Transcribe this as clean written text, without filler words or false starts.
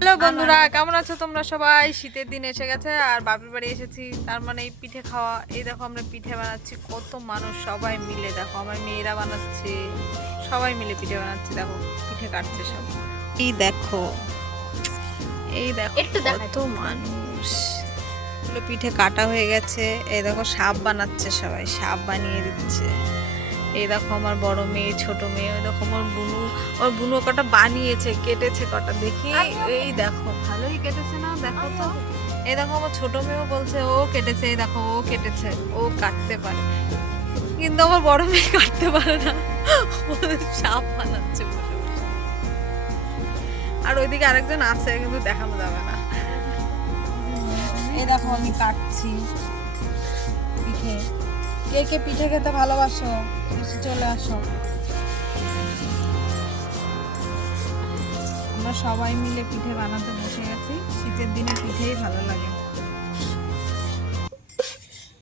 Hello বন্ধুরা, কেমন আছো তোমরা সবাই? শীতের দিন এসে গেছে আর বাপের বাড়ি এসেছি, তার মানে এই পিঠে খাওয়া। এই দেখো আমরা পিঠে বানাচ্ছি, কত মানুষ সবাই মিলে। দেখো আমার মেয়েরা বানাচ্ছে, সবাই মিলে পিঠে বানাচ্ছে। দেখো পিঠে কাটছে সব। এই দেখো, এই দেখো একটু কত মানুষ। এগুলো পিঠে কাটা হয়ে গেছে। এই দেখো সাপ বানাচ্ছে, সবাই সাপ বানিয়ে দিচ্ছে। এই দেখো আমার বড় মেয়ে, ছোট মেয়ে, ওই দেখো আমার বুনু, ওর বুনু কটা বানিয়েছে, কেটেছে কটা দেখি। এই দেখো ভালোই কেটেছে না? দেখো তো। এই দেখো আমার ছোট মেয়েও বলছে ও কেটেছে, এই দেখো ও কেটেছে, ও কাটতে পারে। কিন্তু আমার বড় মেয়ে কাটতে পারে না, ও সাপ বানাচ্ছে বসে বসে। আর ওইদিকে আরেকজন আছে, কিন্তু দেখানো যাবে না। এই দেখো আমি কাটছি পিঠে। কে কে পিঠে খেতে ভালোবাসো চলে আসো। আমরা সবাই মিলে পিঠে বানাতে বসে গেছি। শীতের দিনে পিঠেই ভালো লাগে।